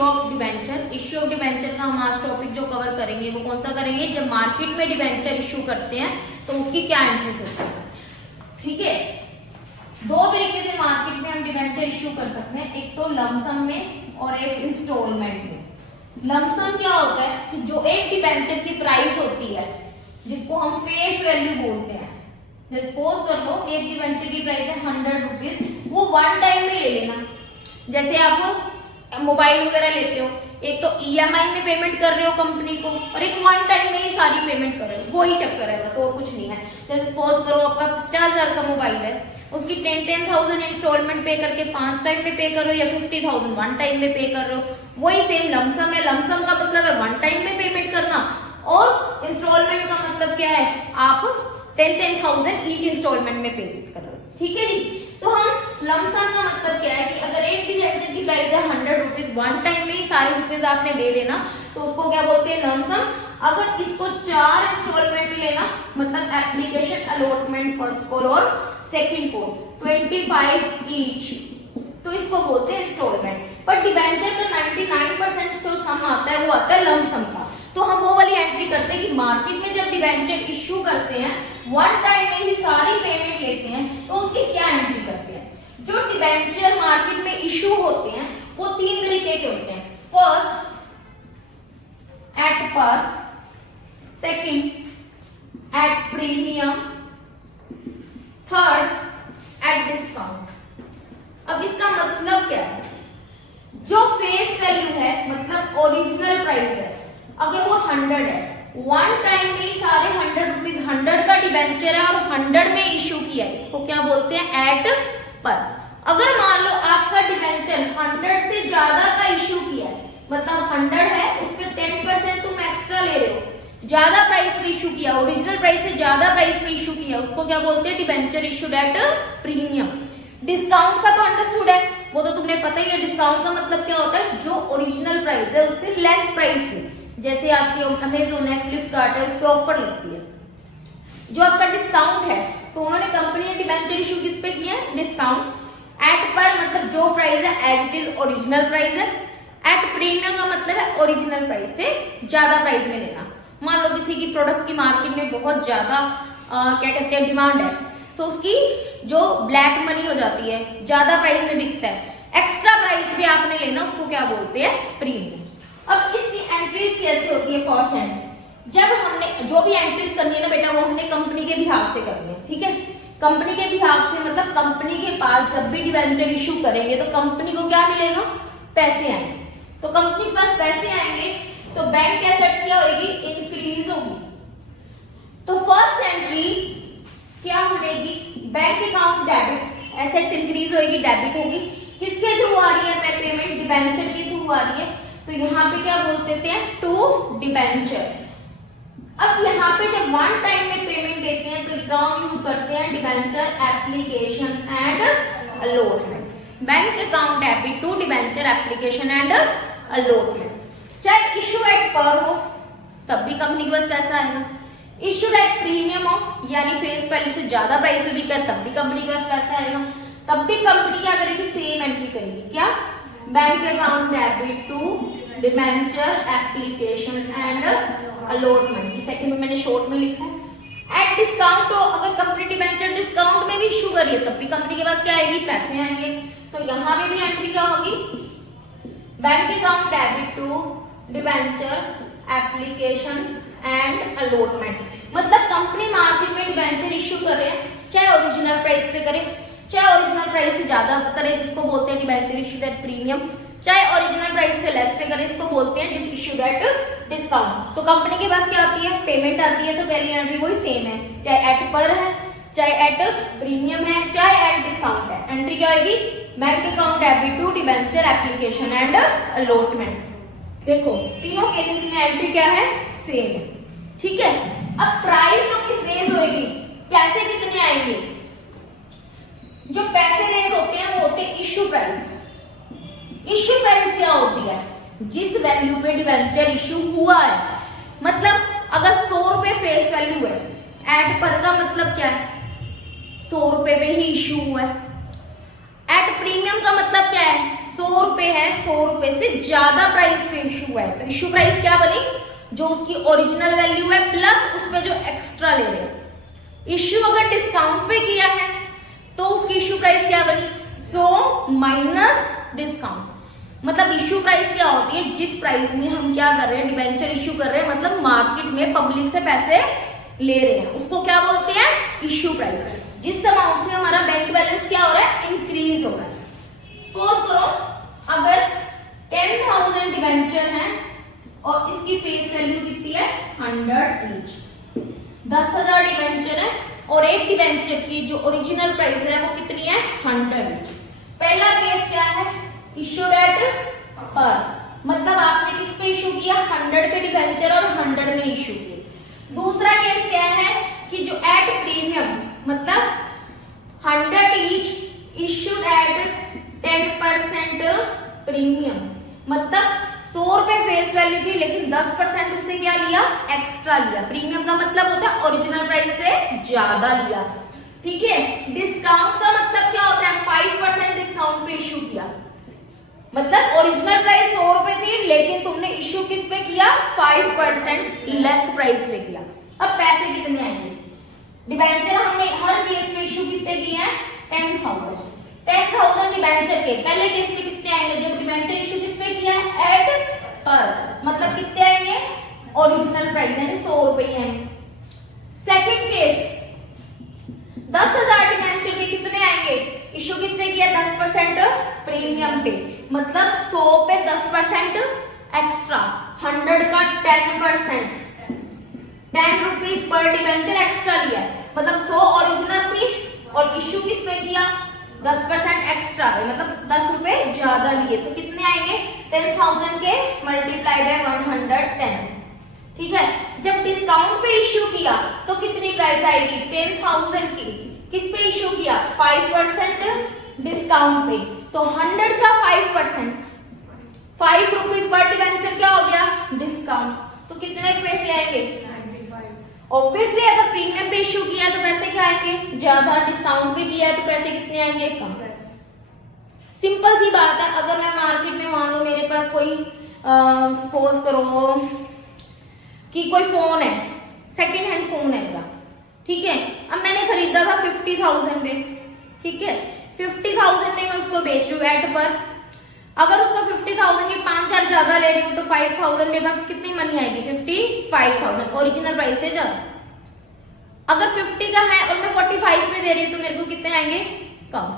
Of debenture. Issue of debenture का हम आज टॉपिक जो कवर करेंगे वो कौन सा करेंगे, जब मार्केट में डिबेंचर इश्यू करते हैं तो उसकी क्या एंट्रीज होती है। ठीक है, दो तरीके से मार्केट में हम डिबेंचर इश्यू कर सकते हैं, एक तो लमसम में और एक इंस्टॉलमेंट में। लमसम क्या होता है कि जो एक डिबेंचर की प्राइस होती है जिसको हम फेस वैल्यू बोलते हैं, सपोज कर लो एक डिबेंचर की प्राइस है 100 रुपीज, वो वन टाइम में ले लेना। जैसे आप मोबाइल वगैरह लेते हो, एक तो ईएमआई में पेमेंट कर रहे हो कंपनी को और एक वन टाइम में ही सारी पेमेंट कर रहे हो, वही चक्कर है बस, और कुछ नहीं है। जैसे सपोज करो आपका 50,000 का मोबाइल है, उसकी 10,000 इंस्टॉलमेंट पे करके 5 टाइम में पे करो या 50,000 वन टाइम में पे कर रहे हो, वही सेम लमसम है। लमसम का मतलब है वन टाइम में पेमेंट करना और इंस्टॉलमेंट का मतलब क्या है, आप 10,000 ईच इंस्टॉलमेंट में पेमेंट कर रहे हो। ठीक है जी, तो हम लमसम का मतलब क्या है कि अगर एक डिबेंचर की प्राइस है 100 रुपीज, वन टाइम में ही सारे रुपीज आपने दे लेना, तो उसको क्या बोलते हैं, लमसम। अगर इसको 4 इंस्टॉलमेंट में लेना, मतलब एप्लीकेशन अलॉटमेंट फर्स्ट कॉल और सेकंड कॉल 25 ईच, तो इसको बोलते हैं इंस्टॉलमेंट। पर डिबेंचर का 99% जो सम आता है वो आता है लमसम का। तो हम वो वाली एंट्री करते हैं कि मार्केट में जब डिबेंचर इश्यू करते हैं, वन टाइम में ही सारी पेमेंट लेते हैं, तो उसकी क्या एंट्री करते हैं। जो डिबेंचर मार्केट में इश्यू होते हैं वो 3 तरीके के होते हैं। फर्स्ट एट पर, second at premium, third at discount. अब इसका मतलब क्या है, जो फेस वैल्यू है मतलब ओरिजिनल प्राइस है, अगर वो 100 है, वन टाइम में ही सारे 100 रुपीज, 100 का डिबेंचर है और 100 में इश्यू किया है, इसको क्या बोलते हैं, एट पर। अगर मान लो आपका डिबेंचर 100 से ज्यादा का इश्यू किया है, मतलब 100 है उसमें 10% तुम एक्स्ट्रा ले रहे हो, ज्यादा प्राइस में इश्यू किया, ओरिजिनल प्राइस से ज्यादा प्राइस में इश्यू किया, उसको क्या बोलते हैं, debenture issued at premium. Discount का तो अंडरस्टूड है, वो तो तुमने पता ही है। डिस्काउंट का मतलब क्या होता है, जो ओरिजिनल प्राइस है उससे लेस प्राइस में, जैसे आपके अमेजोन है, फ्लिपकार्ट है, उस पर ऑफर लगती है। जो आपका डिस्काउंट है, तो उन्होंने कंपनी ने डिबेंचर इशू किस पे किया है, डिस्काउंट। एट पर मतलब जो प्राइस है as it is original price है। एट प्रीमियम का मतलब है ओरिजिनल प्राइस से ज्यादा प्राइस में लेना। मान लो किसी की प्रोडक्ट की मार्केट में बहुत ज्यादा क्या कहते हैं डिमांड है, तो उसकी जो ब्लैक मनी हो जाती है, ज्यादा प्राइस में बिकता है, एक्स्ट्रा प्राइस भी आपने लेना, उसको क्या बोलते हैं, प्रीमियम। अब इसकी एंट्रीज कैसे होती है, फर्स्ट हैंड जब हमने जो भी एंट्रीज करनी है ना बेटा, वो हमने कंपनी के बिहाफ से करनी है। ठीक है, कंपनी के बिहाफ से मतलब कंपनी के पास जब भी डिबेंचर इश्यू करेंगे तो कंपनी को क्या मिलेगा, पैसे आएंगे। तो कंपनी के पास पैसे आएंगे तो बैंक एसेट्स क्या होगी, इंक्रीज होगी। तो फर्स्ट एंट्री क्या मिलेगी, bank account debit, assets increase होगी, डेबिट होगी। किसके थ्रू आ रही है पेमेंट, डिबेंचर के थ्रू आ रही है, तो यहाँ पे क्या बोल देते हैं, टू डिबेंचर। अब यहाँ पे जब वन टाइम में पेमेंट लेते हैं तो टर्म यूज करते हैं debenture application and allotment. Bank account debit to debenture application and allotment. चाहे इश्यू एट पर हो तब भी कंपनी के पास पैसा आएगा, इश्यू एट प्रीमियम हो यानी फेस वैल्यू से ज्यादा प्राइस में बिका तब भी कंपनी के पास पैसा आएगा, तब भी कंपनी क्या करेगी, सेम एंट्री करेगी, क्या, bank account debit to debenture application and allotment. ये सेकंड में मैंने शॉर्ट में लिखा है। एट डिस्काउंट हो, अगर कंपनी डिबेंचर डिस्काउंट में भी इश्यू करिए तब भी कंपनी के पास क्या आएगी, पैसे आएंगे। तो यहाँ में भी एंट्री क्या होगी, bank account debit to debenture application and allotment. मतलब कंपनी मार्केट में डिबेंचर इश्यू कर रहे हैं, चाहे ओरिजिनल प्राइस पे करें, चाहे ओरिजिनल प्राइस से ज्यादा करें जिसको बोलते हैं डिबेंचर इश्यूड एट प्रीमियम, चाहे ओरिजिनल प्राइस से लेस पे करें इसको बोलते हैं इश्यूड एट डिस्काउंट। तो कंपनी के पास क्या आती है, पेमेंट आती है, तो पहली एंट्री वही सेम है, चाहे एट पर है, चाहे एट प्रीमियम है, चाहे एट डिस्काउंट है। एंट्री क्या आएगी, bank account debit to debenture application and allotment. देखो तीनों केसेस में एंट्री क्या है, सेम है। ठीक है, अब प्राइस तो किस रेंज होगी, पैसे कितने आएंगे, जो पैसे रेंज होते हैं वो होते हैं इश्यू प्राइस। इश्यू प्राइस क्या होती है, जिस वैल्यू पे डिबेंचर इश्यू हुआ है। मतलब अगर 100 रुपए फेस वैल्यू है, एट पर का मतलब क्या है, 100 रुपए पे ही इश्यू हुआ है। एट प्रीमियम का मतलब क्या है, 100 रुपए है, 100 रुपए से ज्यादा प्राइस पे इश्यू हुआ है, तो इश्यू प्राइस क्या बनी, जो उसकी ओरिजिनल वैल्यू है प्लस उसमें जो एक्स्ट्रा ले रहे हैं। इश्यू अगर डिस्काउंट पे किया है तो उसकी इश्यू प्राइस क्या बनी, 100 माइनस डिस्काउंट। मतलब इश्यू प्राइस क्या होती है, जिस प्राइस में हम क्या कर रहे हैं, डिबेंचर इश्यू कर रहे हैं, मतलब मार्केट में पब्लिक से पैसे ले रहे हैं, उसको क्या बोलते हैं, इश्यू प्राइस। जिस अमाउंट से हमारा बैंक बैलेंस क्या हो रहा है, इंक्रीज हो रहा है। सपोज करो अगर 10,000 डिबेंचर है और इसकी फेस वैल्यू कितनी है, 100 ईच। 10,000 डिबेंचर है और एक डिबेंचर की जो ओरिजिनल प्राइस है वो कितनी है, 100 ईच। पहला केस क्या है, इश्यूड एट पर, मतलब आपने किस पे इश्यू किया, 100 के डिबेंचर और 100 में इश्यू किए। दूसरा केस क्या है कि जो एट प्रीमियम, मतलब 100 ईच इश्यूड एट 10% प्रीमियम, मतलब 100 रुपए फेस वैल्यू की, लेकिन 10% उससे क्या लिया, एक्स्ट्रा लिया। प्रीमियम का मतलब होता है ओरिजिनल प्राइस से ज्यादा लिया, ठीक है। डिस्काउंट का मतलब क्या होता है, 5% डिस्काउंट पे इश्यू किया, मतलब ओरिजिनल प्राइस 100 रुपए थी लेकिन तुमने इश्यू किस पे किया, 5% लेस प्राइस पे किया। अब पैसे कितने आएंगे, डिबेंचर हमने हर केस में इश्यू कितने किए हैं, 10,000 डिबेंचर के। पहले केस में कितने आएंगे, जब डिबेंचर इश्यू किस पे किया है, एट पर, मतलब कितने आएंगे, ओरिजिनल प्राइस यानी 100 रुपए आएंगे। सेकंड केस 10,000 डिबेंचर के कितने आएंगे, इश्यू किससे किया, 10% प्रीमियम पे, मतलब 100 पे 10% एक्स्ट्रा, 100 का 10%, 10 रुपीज पर डिबेंचर एक्स्ट्रा लिया, मतलब 100 ओरिजिनल थी और इश्यू किस पे किया, 10% एक्स्ट्रा है, मतलब 10 रुपए ज्यादा लिए, तो कितने आएंगे, 10,000 के मल्टीप्लाई बाय 110, ठीक है। जब डिस्काउंट पे इश्यू किया तो कितनी प्राइस आएगी, 10,000 की, किस पे इश्यू किया, 5% डिस्काउंट पे, तो 100 का 5%, 5 रुपीज पर डिबेंचर क्या हो गया, डिस्काउंट, तो कितने पैसे आएंगे, ऑब्वियसली अगर प्रीमियम पे इश्यू किया है तो पैसे क्या आएंगे, ज्यादा, डिस्काउंट पे किया है तो पैसे कितने आएंगे, कम। सिंपल सी बात है, अगर मैं मार्केट में मान लो मेरे पास कोई सपोज करो कि कोई फोन है, सेकंड हैंड फोन है मेरा, ठीक है। अब मैंने खरीदा था 50,000 पे, ठीक है, 50,000 में मैं उसको बेच रही हूँ एट पर। अगर उसको 50,000 के 5,000 ज्यादा ले रही हूँ तो 5,000 मेरे पास कितनी मनी आएगी, 55,000, ओरिजिनल प्राइस से ज्यादा। अगर 50 का है और मैं 45 में दे रही हूँ तो मेरे को कितने आएंगे, कम।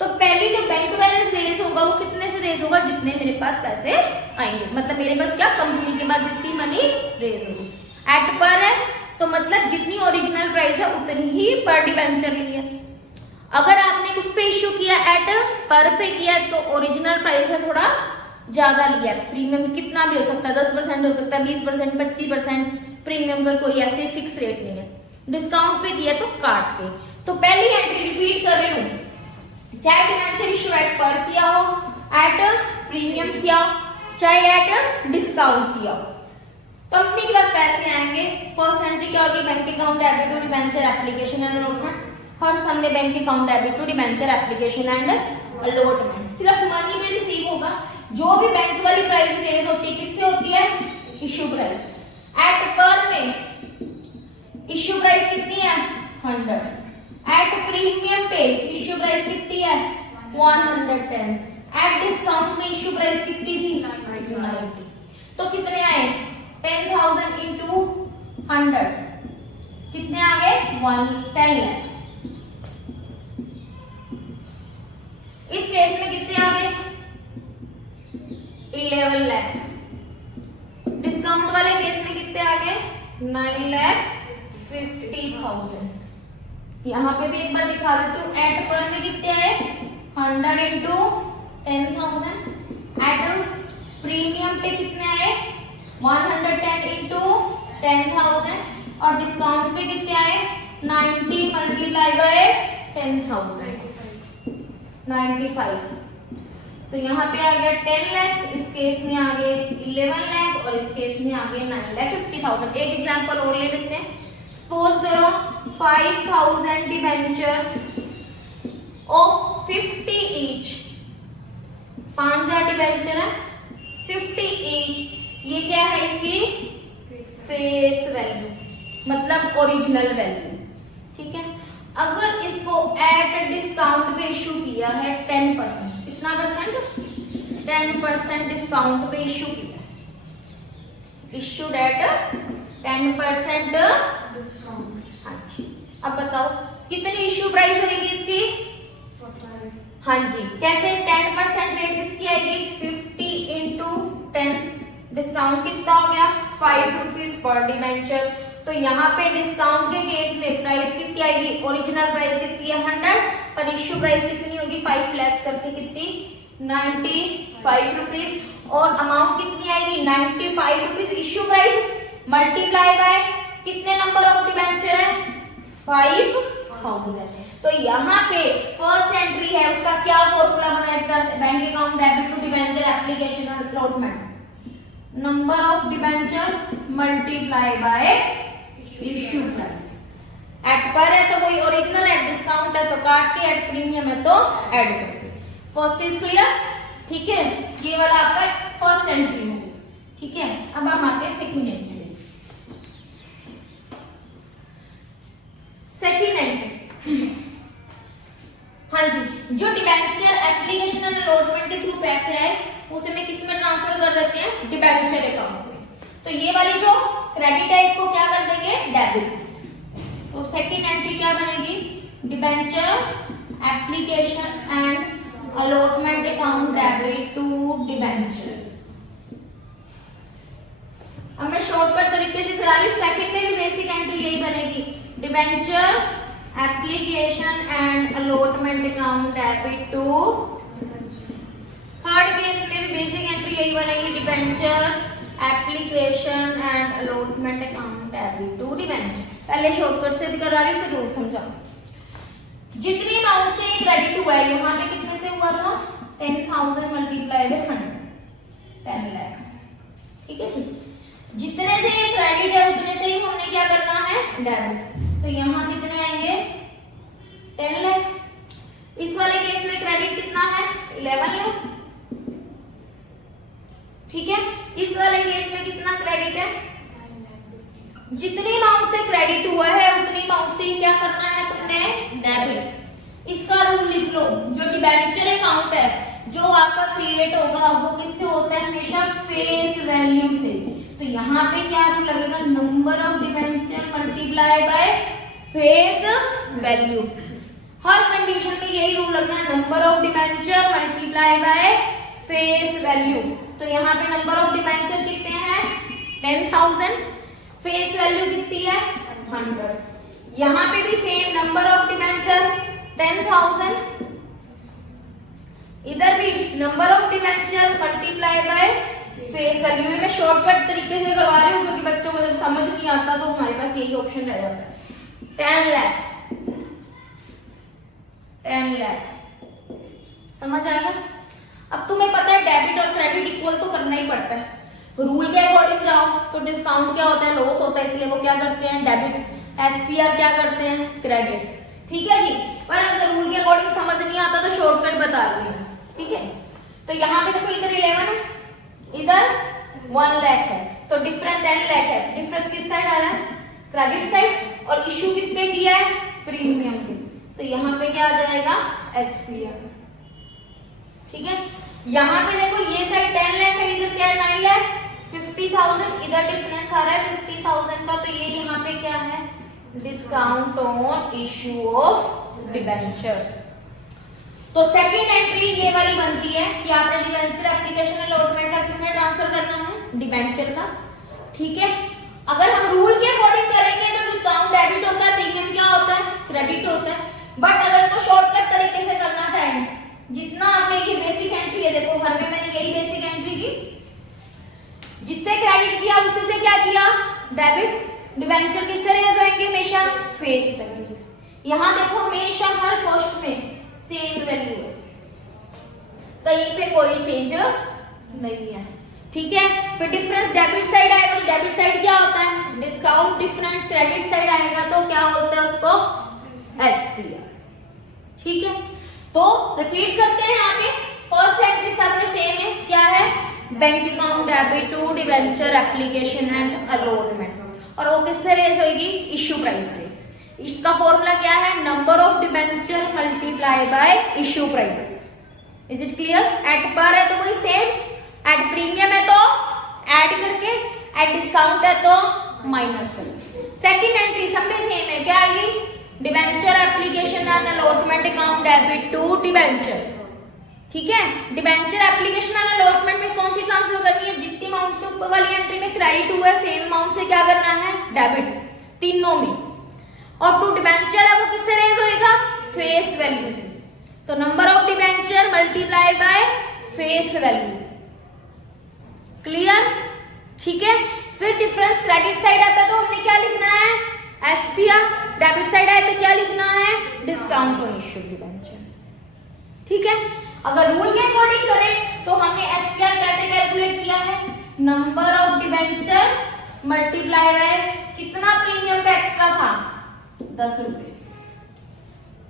तो पहले जो बैंक बैलेंस रेज होगा वो कितने से रेज होगा, जितने मेरे पास पैसे आएंगे, मतलब मेरे पास क्या, कंपनी के पास जितनी मनी रेज होगी। एट पर है तो मतलब जितनी ओरिजिनल प्राइस है उतनी ही पर डिबेंचर ली है। अगर आपने किस पे इश्यू किया, एट पर पे किया, तो ओरिजिनल प्राइस है थोड़ा ज्यादा लिया। प्रीमियम कितना भी हो सकता है, 10% हो सकता है, 20%, 25%, प्रीमियम का कोई ऐसे फिक्स रेट नहीं है। डिस्काउंट पे किया तो काट के। तो पहली एंट्री रिपीट कर रही हूँ, चाहे डिबेंचर इश्यू एट पर किया हो, एट प्रीमियम किया, चाहे एट डिस्काउंट किया हो, कंपनी के पास पैसे आएंगे। फर्स्ट एंट्री क्या होगी, bank account debit to debenture application and allotment. हर सम में bank account debit to debenture application and allotment. सिर्फ मनी में रिसीव होगा, जो भी बैंक वाली प्राइस रेज होती है किससे होती है, इश्यू प्राइस। एट पर में इश्यू प्राइस कितनी है, 100। एट प्रीमियम पे इश्यू प्राइस कितनी है, 110। एट डिस्काउंट में इश्यू प्राइस कितनी थी, 90। तो कितने आए, 10,000 इंटू 100 कितने आ गए, 10 लाख। इस केस में कितने आ गए, 11 लाख। डिस्काउंट वाले केस में कितने आ गए, 9,50,000। यहाँ पे भी एक बार दिखा देती हूँ, एट पर में कितने आए, 100 इंटू 10,000। एट प्रीमियम पे कितने आए, 110 इंटू 10,000। और डिस्काउंट पे कितने आए, 90 मल्टीप्लाई बाय 10,000, 95। तो यहाँ पे आ गया 10 लाख, इस केस में आ गए 11 लाख और इस केस में आ गए 9,50,000। एक एग्जांपल और ले लेते हैं। सपोज करो 5,000 डिबेंचर ऑफ 50 ईच, 5 डिबेंचर है, 50 ईच। ये क्या है इसकी फेस वैल्यू, मतलब ओरिजिनल वैल्यू। ठीक है, अगर इसको एट डिस्काउंट पे इशू किया है 10%, कितना परसेंट, 10% डिस्काउंट पे इशू किया, इशूड एट 10% डिस्काउंट। अच्छा, अब बताओ कितनी इशू प्राइस होगी इसकी, हाँ जी, कैसे 10% रेट इसकी आएगी, 50 इंटू 10, डिस्काउंट कितना हो गया 5 रुपीज पर डिबेंचर। तो यहाँ पे डिस्काउंट के केस में प्राइस कितनी आएगी, ओरिजिनल प्राइस कितनी है 100, पर इश्यू प्राइस कितनी होगी 5 लेस करके कितनी 95 रुपीज, और अमाउंट कितनी आएगी 95 rupees issue price multiply by कितने नंबर ऑफ डिबेंचर है 5000। तो यहाँ पे फर्स्ट एंट्री है उसका क्या फॉर्मूला बनाएगा, bank account debit to debenture application और allotment, number of debenture multiply by issue price. At par है तो वही ओरिजिनल, एट डिस्काउंट है तो काट के, एट प्रीमियम है तो ऐड करके। फर्स्ट इज क्लियर, ठीक है, ये वाला आपका फर्स्ट एंट्री होगी। ठीक है, अब हम आते हैं सेकंड एंट्री। सेकंड एंट्री, हाँ जी, जो डिबेंचर एप्लीकेशन एंड अलॉटमेंट के थ्रू पैसे आए उसे में किस में ट्रांसफर कर देते हैं, डिबेंचर अकाउंट में। तो ये वाली जो क्रेडिट है इसको क्या कर देंगे, डेबिट। तो सेकंड एंट्री क्या बनेगी, debenture application and allotment account debit to debenture. अब मैं शॉर्टकट तरीके से करा रही हूँ, सेकंड में भी बेसिक एंट्री यही बनेगी, debenture application and allotment account debit to. Third case में भी बेसिक एंट्री यही बनेगी, debenture application and allotment account debit to debenture. पहले शॉर्टकट से करा रही हूँ फिर रूल समझाओ। जितनी अमाउंट से क्रेडिट हुआ है, यहाँ पे कितने से हुआ था 10,000 मल्टीप्लाई बाय 100, 10 लाख। ठीक है जी, जितने से ये क्रेडिट है उतने से ही हमने क्या करना है, डेबिट। तो यहाँ कितने आएंगे 10 लाख। इस वाले केस में क्रेडिट कितना है 11 लाख। ठीक है, इस वाले केस में कितना क्रेडिट है, जितनी अमाउंट से क्रेडिट हुआ है उतनी अमाउंट से क्या करना है तुमने, डेबिट। इसका रूल लिख लो, जो डिबेंचर अकाउंट है जो आपका क्रिएट होगा वो किससे होता है, हमेशा फेस वैल्यू से। तो यहाँ पे क्या रूल लगेगा, number of debenture multiply by face value. Her condition में यही रूल लगना है, number of debenture multiply by face value. तो यहाँ पे नंबर ऑफ डिबेंचर कितने हैं 10,000, फेस वैल्यू कितनी है 100। यहाँ पे भी सेम नंबर ऑफ डिबेंचर 10,000, इधर भी number of debenture multiply by face value. मैं शॉर्टकट तरीके से करवा रही हूँ क्योंकि बच्चों को जब समझ नहीं आता तो हमारे पास यही ऑप्शन रह जाता है। 10 लाख, 10 लाख, समझ आएगा। अब तुम्हें पता है डेबिट और क्रेडिट इक्वल तो करना ही पड़ता है, रूल के अकॉर्डिंग जाओ तो डिस्काउंट क्या होता है, लॉस होता है, इसलिए वो क्या करते हैं डेबिट, एसपीआर क्या करते हैं क्रेडिट। ठीक है जी, पर अगर रूल के अकॉर्डिंग समझ नहीं आता तो शॉर्टकट बता रही हूँ। ठीक है, तो यहाँ पे देखो इधर 11 है, इधर 1 लाख है, तो डिफरेंस 10 लाख है। डिफरेंस किस साइड आ रहा है, क्रेडिट साइड, और इशू किस पे किया है, प्रीमियम पे। तो यहाँ पे क्या आ जाएगा, एसपीआर। ठीक है, यहाँ पे देखो ये साइड 10 लाख है, इधर क्या है 9 लाख, 50,000, इधर डिफरेंस आ रहा है 50,000 का, तो ये यहाँ पे क्या है, discount on issue of debenture. तो सेकंड एंट्री ये वाली बनती है कि आपने डिबेंचर एप्लीकेशन अलॉटमेंट का किसमें ट्रांसफर करना है, डिबेंचर का। ठीक है, अगर हम रूल के अकॉर्डिंग करेंगे तो डिस्काउंट डेबिट होता है, प्रीमियम क्या होता है, क्रेडिट होता है। बट अगर इसको शॉर्टकट तरीके से करना चाहें, जितना आपने ये बेसिक एंट्री है, देखो हर में मैंने यही बेसिक एंट्री की, जिससे क्रेडिट किया उसी से क्या किया, डेबिट। डिबेंचर किससे रेज होंगे, हमेशा फेस वैल्यू से। यहाँ देखो हमेशा हर कॉस्ट में सेम वैल्यू है, कहीं पे कोई चेंज नहीं है। ठीक है, फिर डिफरेंस डेबिट साइड आएगा तो डेबिट साइड क्या होता है, डिस्काउंट डिफरेंट, क्रेडिट साइड आएगा तो क्या होता है उसको, एसपीआर। ठीक है, तो रिपीट करते हैं यहाँ पे फर्स्ट एंट्री सब में सेम है, क्या है, bank account debit to debenture application and allotment, और वो किससे रेज होगी, इश्यू प्राइस से। इसका फॉर्मूला क्या है, number of debenture multiply by issue price. Is it clear? At par है तो वही सेम, एट प्रीमियम है तो ऐड करके, एट डिस्काउंट है तो माइनस करके। सेकंड एंट्री सब में सेम है, क्या आएगी, debenture application and allotment account debit to debenture. ठीक है, डिवेंचर एप्लीकेशन एंड अलॉटमेंट में कौन सी ट्रांसफर करनी है, जितनी अमाउंट से ऊपर वाली एंट्री में क्रेडिट हुआ है सेम अमाउंट से क्या करना है, डेबिट, तीनों में। और टू डिवेंचर है वो किससे रेज होएगा, फेस वैल्यू से। तो number of debenture multiply by face value. Clear? ठीक है, फिर डिफरेंस क्रेडिट साइड आता है तो हमने क्या लिखना है, एसपीआर, डेबिट साइड आए तो क्या लिखना है, डिस्काउंट ऑन इश्यूड डिवेंचर। ठीक है, अगर रूल के अकॉर्डिंग करें तो हमने एसपीआर कैसे कैलकुलेट किया है, number of debenture multiply bye कितना प्रीमियम पे एक्स्ट्रा था, 10 रुपए।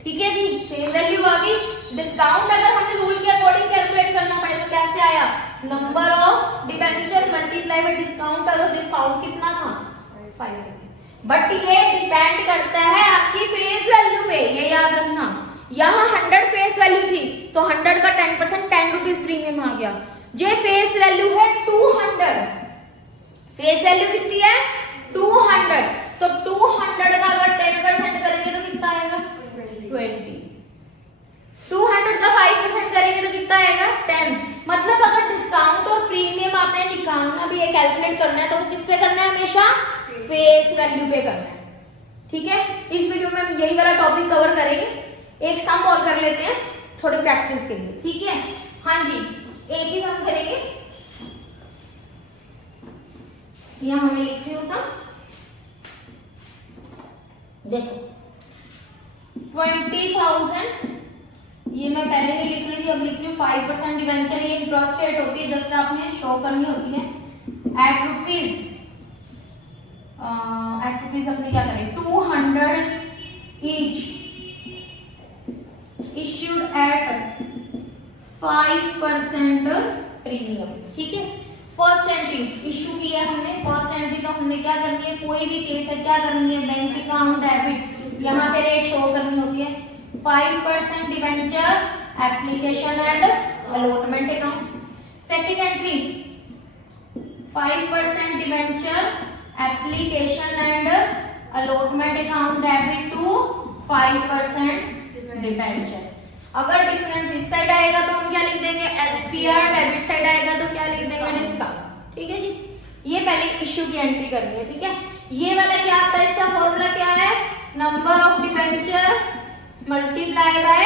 ठीक है जी, सेम वैल्यू आ गई। डिस्काउंट अगर हमें रूल के अकॉर्डिंग कैलकुलेट करना पड़े तो कैसे आया, number of debenture multiply bye discount, तो डिस्काउंट कितना था, 5 रुपए। बट ये डिपेंड करता है आपकी फेस वैल्यू पे, ये याद रखना। यहाँ 100 फेस वैल्यू थी तो 100 का 10% 10 रुपीज प्रीमियम आ गया। जे फेस वैल्यू है 200, फेस वैल्यू कितनी है 200, तो 200 का अगर 10% करेंगे तो कितना आएगा, 20। 200 का 5% करेंगे तो कितना आएगा, 10। मतलब अगर डिस्काउंट और प्रीमियम आपने निकालना भी है, कैलकुलेट करना है, तो वो किस पे करना है, हमेशा फेस वैल्यू पे करना है। ठीक है, इस वीडियो में हम यही वाला टॉपिक कवर करेंगे। एक सम और कर लेते हैं थोड़ी प्रैक्टिस के लिए। ठीक है, हाँ जी, एक ही सम करेंगे। यहां हमें लिख रही हूं सम, देखो 20,000, ये मैं पहले नहीं लिख रही थी, अब लिख रही हूँ। 5% डिवेंचर, ये इंटरेस्ट रेट होती है, जस्ट आपने शो करनी होती है। एट रुपीज अपने क्या करें, 200 ईच इश्यूड एट 5% प्रीमियम। ठीक है, फर्स्ट एंट्री इश्यू की है हमने, फर्स्ट एंट्री तो हमने क्या करनी है, कोई भी केस है क्या करनी है, बैंक अकाउंट डेबिट, यहाँ पे रेट शो करनी होती है। 5% debenture application and allotment account. Second entry 5% debenture application and allotment account debit to 5% debenture. अगर डिफरेंस इस साइड आएगा तो हम क्या लिख देंगे, एसपीआर, डेबिट साइड आएगा तो क्या लिख देंगे, डिस्काउंट। ठीक है जी, ये पहले इश्यू की एंट्री करनी है। ठीक है, ये वाला क्या आता है, इसका फॉर्मूला क्या है, number of debenture multiply by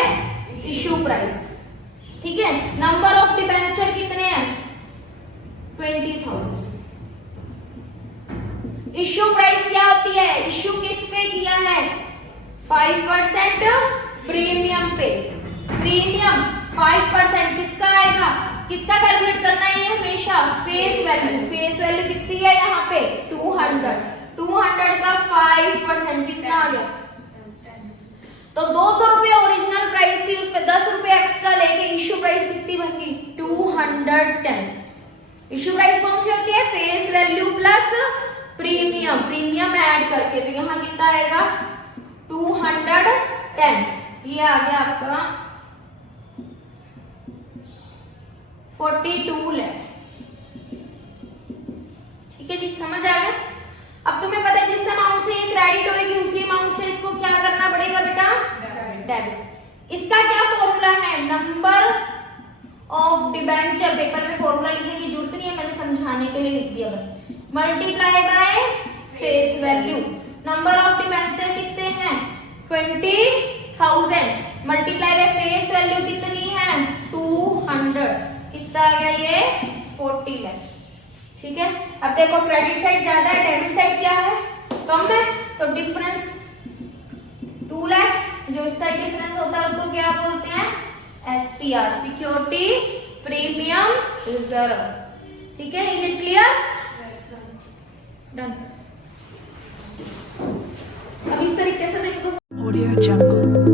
issue price. ठीक है, नंबर ऑफ डिवेंचर कितने हैं, 20,000। इश्यू प्राइस क्या होती है, इश्यू किस पे किया है, 5% प्रीमियम पे। प्रीमियम 5% किसका आएगा, किसका कैलकुलेट करना है, ये हमेशा फेस वैल्यू। फेस वैल्यू कितनी है यहाँ पे, 200। 200 का 5% कितना आ गया, तो 200 रुपये ओरिजिनल प्राइस थी, उसमें 10 रुपए एक्स्ट्रा लेके इश्यू प्राइस कितनी बन गई, 210। इश्यू प्राइस कौन सी होती है, face value plus premium, premium add करके, तो यहाँ कितना आएगा 210। ये आ गया आपका 42 लाख। ठीक है जी, समझ आ गया। अब तुम्हें पता है जिस अमाउंट से ये क्रेडिट होगी उसी अमाउंट से इसको क्या करना पड़ेगा बेटा, डेबिट। इसका क्या फॉर्मूला है, नंबर ऑफ डिवेंचर, पेपर में फॉर्मूला लिखने की जरूरत नहीं है, मैंने समझाने के लिए लिख दिया बस, multiply by face value. Number of debenture कितने हैं, 20,000, मल्टीप्लाई बाय फेस वैल्यू कितनी है, 200, कितना आ गया ये 40 लाख। ठीक है, अब देखो क्रेडिट साइड ज्यादा है, डेबिट साइड क्या है, कम है, तो डिफरेंस 2 लाख, जो इस साइड डिफरेंस होता है उसको क्या बोलते हैं, एसपीआर, सिक्योरिटी प्रीमियम रिजर्व। ठीक है, इज इट क्लियर, डन। अब इस तरीके से देखो। ऑडियो जंगल।